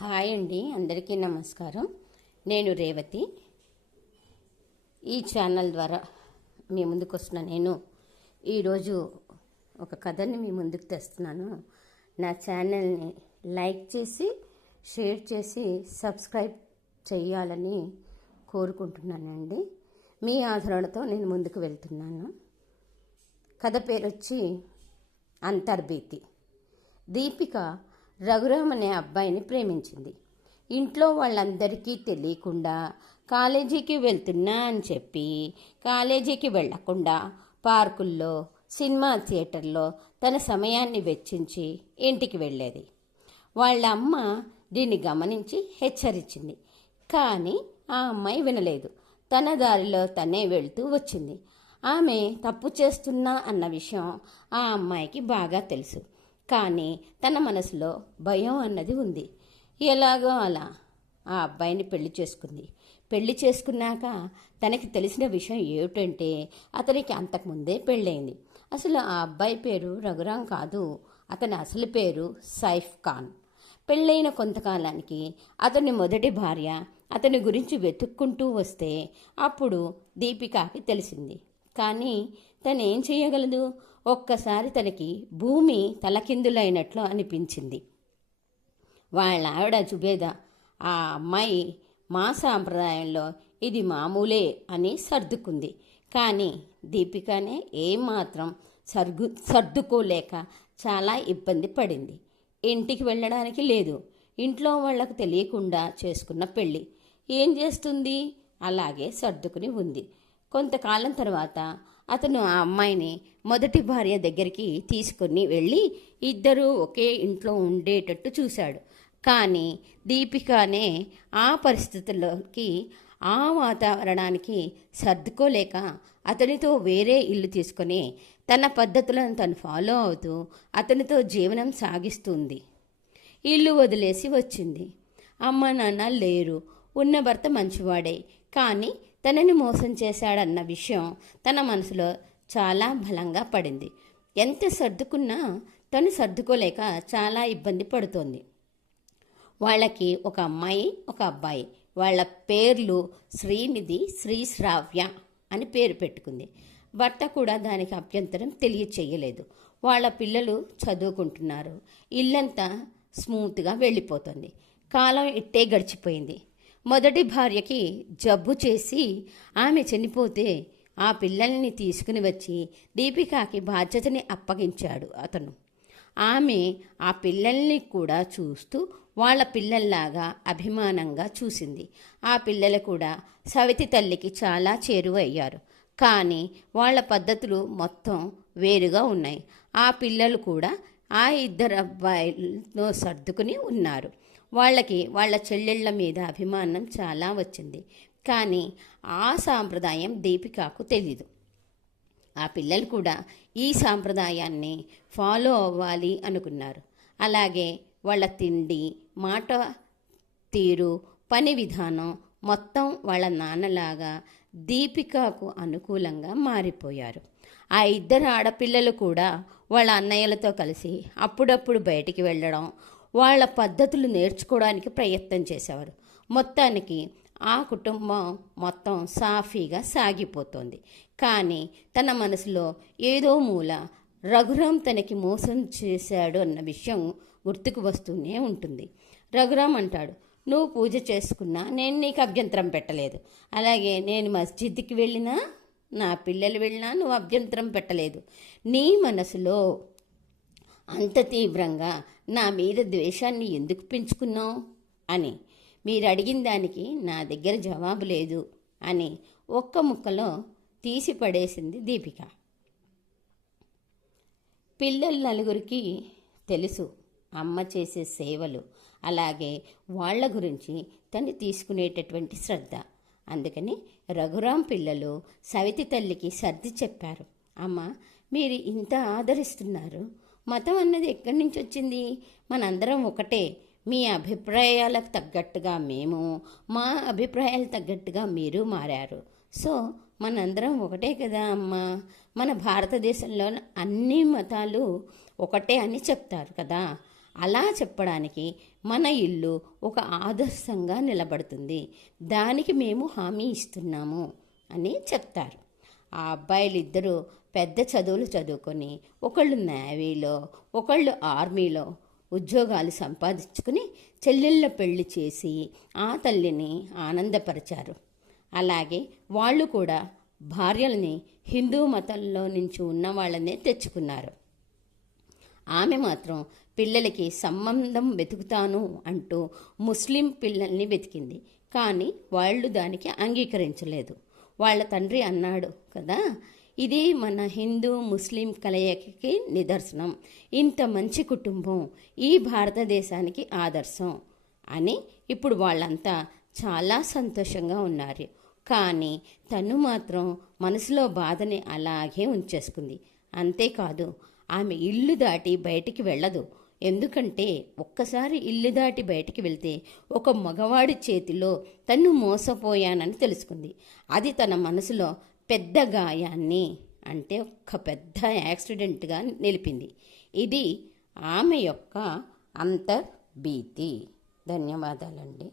Hi అండి అందరికీ నమస్కారం. నేను రేవతి. ఈ ఛానల్ ద్వారా మీ ముందుకు వస్తున్న నేను ఈరోజు ఒక కథని మీ ముందుకు తెస్తున్నాను. నా ఛానల్ని లైక్ చేసి షేర్ చేసి సబ్స్క్రైబ్ చేయాలని కోరుకుంటున్నానండి. మీ ఆదరణతో నేను ముందుకు వెళ్తున్నాను. కథ పేరు వచ్చి అంతర్భీతి. దీపిక రఘురామ్ అనే అబ్బాయిని ప్రేమించింది. ఇంట్లో వాళ్ళందరికీ తెలియకుండా కాలేజీకి వెళ్తున్నా అని చెప్పి కాలేజీకి వెళ్ళకుండా పార్కుల్లో సినిమా థియేటర్లో తన సమయాన్ని వెచ్చించి ఇంటికి వెళ్ళేది. వాళ్ళ అమ్మ దీన్ని గమనించి హెచ్చరించింది. కానీ ఆ అమ్మాయి వినలేదు. తన దారిలో తనే వెళ్తూ వచ్చింది. ఆమె తప్పు చేస్తున్నా అన్న విషయం ఆ అమ్మాయికి బాగా తెలుసు. కానీ తన మనసులో భయం అన్నది ఉంది. ఎలాగో అలా. ఆ అబ్బాయిని పెళ్ళి చేసుకుంది. పెళ్ళి చేసుకున్నాక తనకి తెలిసిన విషయం ఏమిటంటే అతనికి అంతకుముందే పెళ్ళయింది. అసలు ఆ అబ్బాయి పేరు రఘురాం కాదు. అతని అసలు పేరు సైఫ్ ఖాన్. పెళ్ళైన కొంతకాలానికి అతని మొదటి భార్య అతని గురించి వెతుక్కుంటూ వస్తే అప్పుడు దీపికాకి తెలిసింది. కానీ తను ఏం చేయగలదు? ఒక్కసారి తనకి భూమి తలకిందులైనట్లు అనిపించింది. వాళ్ళ ఆవిడ జుబేద ఆ అమ్మాయి మా సాంప్రదాయంలో ఇది మామూలే అని సర్దుకుంది. కానీ దీపికనే ఏమాత్రం సర్గు సర్దుకోలేక చాలా ఇబ్బంది పడింది. ఇంటికి వెళ్ళడానికి లేదు. ఇంట్లో వాళ్ళకు తెలియకుండా చేసుకున్న పెళ్ళి. ఏం చేస్తుంది? అలాగే సర్దుకుని ఉంది. కొంతకాలం తర్వాత అతను ఆ అమ్మాయిని మొదటి భార్య దగ్గరికి తీసుకుని వెళ్ళి ఇద్దరూ ఒకే ఇంట్లో ఉండేటట్టు చూశాడు. కానీ దీపికనే ఆ పరిస్థితుల్లోకి ఆ వాతావరణానికి సర్దుకోలేక అతనితో వేరే ఇల్లు తీసుకొని తన పద్ధతులను తను ఫాలో అవుతూ అతనితో జీవనం సాగిస్తుంది. ఇల్లు వదిలేసి వచ్చింది. అమ్మ నాన్న లేరు. ఉన్న భర్త మంచివాడే. కానీ తనని మోసం చేశాడన్న విషయం తన మనసులో చాలా బలంగా పడింది. ఎంత సర్దుకున్నా తను సర్దుకోలేక చాలా ఇబ్బంది పడుతోంది. వాళ్ళకి ఒక అమ్మాయి ఒక అబ్బాయి. వాళ్ళ పేర్లు శ్రీనిధి శ్రీశ్రావ్య అని పేరు పెట్టుకుంది. భర్త కూడా దానికి అభ్యంతరం తెలియచేయలేదు. వాళ్ళ పిల్లలు చదువుకుంటున్నారు. ఇల్లంతా స్మూత్గా వెళ్ళిపోతుంది. కాలం ఇట్టే గడిచిపోయింది. మొదటి భార్యకి జబ్బు చేసి ఆమె చనిపోతే ఆ పిల్లల్ని తీసుకుని వచ్చి దీపికాకి బాధ్యతని అప్పగించాడు అతను. ఆమె ఆ పిల్లల్ని కూడా చూస్తూ వాళ్ళ పిల్లల్లాగా అభిమానంగా చూసింది. ఆ పిల్లలు కూడా సవితి తల్లికి చాలా చేరువయ్యారు. కానీ వాళ్ళ పద్ధతులు మొత్తం వేరుగా ఉన్నాయి. ఆ పిల్లలు కూడా ఆ ఇద్దరు అబ్బాయిలతో సర్దుకుని ఉన్నారు. వాళ్ళకి వాళ్ళ చెల్లెళ్ళ మీద అభిమానం చాలా వచ్చింది. కానీ ఆ సాంప్రదాయం దీపికాకు తెలీదు. ఆ పిల్లలు కూడా ఈ సాంప్రదాయాన్ని ఫాలో అవ్వాలి అనుకున్నారు. అలాగే వాళ్ళ తిండి మాట తీరు పని విధానం మొత్తం వాళ్ళ నాన్నలాగా దీపికకు అనుకూలంగా మారిపోయారు. ఆ ఇద్దరు ఆడపిల్లలు కూడా వాళ్ళ అన్నయ్యలతో కలిసి అప్పుడప్పుడు బయటికి వెళ్ళడం వాళ్ళ పద్ధతులు నేర్చుకోవడానికి ప్రయత్నం చేసేవారు. మొత్తానికి ఆ కుటుంబం మొత్తం సాఫీగా సాగిపోతోంది. కానీ తన మనసులో ఏదో మూల రఘురామ్ తనకి మోసం చేశాడు అన్న విషయం గుర్తుకు వస్తూనే ఉంటుంది. రఘురాం అంటాడు నువ్వు పూజ చేసుకున్నా నేను నీకు అభ్యంతరం పెట్టలేదు. అలాగే నేను మస్జిద్కి వెళ్ళినా నా పిల్లలు వెళ్ళినా నువ్వు అభ్యంతరం పెట్టలేదు. నీ మనసులో అంత తీవ్రంగా నా మీద ద్వేషాన్ని ఎందుకు పెంచుకున్నావు? అని. మీరు అడిగిన దానికి నా దగ్గర జవాబు లేదు అని ఒక్క ముక్కలో తీసి పడేసింది దీపిక. పిల్లలు నలుగురికి తెలుసు అమ్మ చేసే సేవలు అలాగే వాళ్ళ గురించి తను తీసుకునేటటువంటి శ్రద్ధ. అందుకని రఘురాం పిల్లలు సవితి తల్లికి సర్ది చెప్పారు. అమ్మ మీరు ఇంత ఆదరిస్తున్నారు. మతం అన్నది ఎక్కడి నుంచి వచ్చింది? మనందరం ఒకటే. మీ అభిప్రాయాలకు తగ్గట్టుగా మేము మా అభిప్రాయాలు తగ్గట్టుగా మీరు మారారు. సో మనందరం ఒకటే కదా అమ్మా? మన భారతదేశంలో అన్ని మతాలు ఒకటే అని చెప్తారు కదా? అలా చెప్పడానికి మన ఇల్లు ఒక ఆదర్శంగా నిలబడుతుంది. దానికి మేము హామీ ఇస్తున్నాము అని చెప్తారు. ఆ అబ్బాయిలిద్దరూ పెద్ద చదువులు చదువుకొని ఒకళ్ళు నేవీలో ఒకళ్ళు ఆర్మీలో ఉద్యోగాలు సంపాదించుకుని చెల్లెళ్ళ పెళ్ళి చేసి ఆ తల్లిని ఆనందపరిచారు. అలాగే వాళ్ళు కూడా భార్యల్ని హిందూ మతంలో నుంచి ఉన్న వాళ్ళనే తెచ్చుకున్నారు. ఆమె మాత్రం పిల్లలకి సంబంధం వెతుకుతాను అంటూ ముస్లిం పిల్లల్ని వెతికింది. కానీ వాళ్ళు దానికి అంగీకరించలేదు. వాళ్ళ తండ్రి అన్నాడు కదా. ఇది మన హిందూ ముస్లిం కలయికకి నిదర్శనం. ఇంత మంచి కుటుంబం ఈ భారతదేశానికి ఆదర్శం అని ఇప్పుడు వాళ్ళంతా చాలా సంతోషంగా ఉన్నారు. కానీ తను మాత్రం మనసులో బాధని అలాగే ఉంచేసుకుంది. అంతేకాదు ఆమె ఇల్లు దాటి బయటికి వెళ్ళదు. ఎందుకంటే ఒక్కసారి ఇల్లు దాటి బయటికి వెళ్తే ఒక మగవాడి చేతిలో తను మోసపోయానని తెలుసుకుంది. అది తన మనసులో పెద్ద గాయాన్ని అంటే ఒక పెద్ద యాక్సిడెంట్గా నిలిపింది. ఇది ఆమె యొక్క అంతర్భీతి. ధన్యవాదాలండి.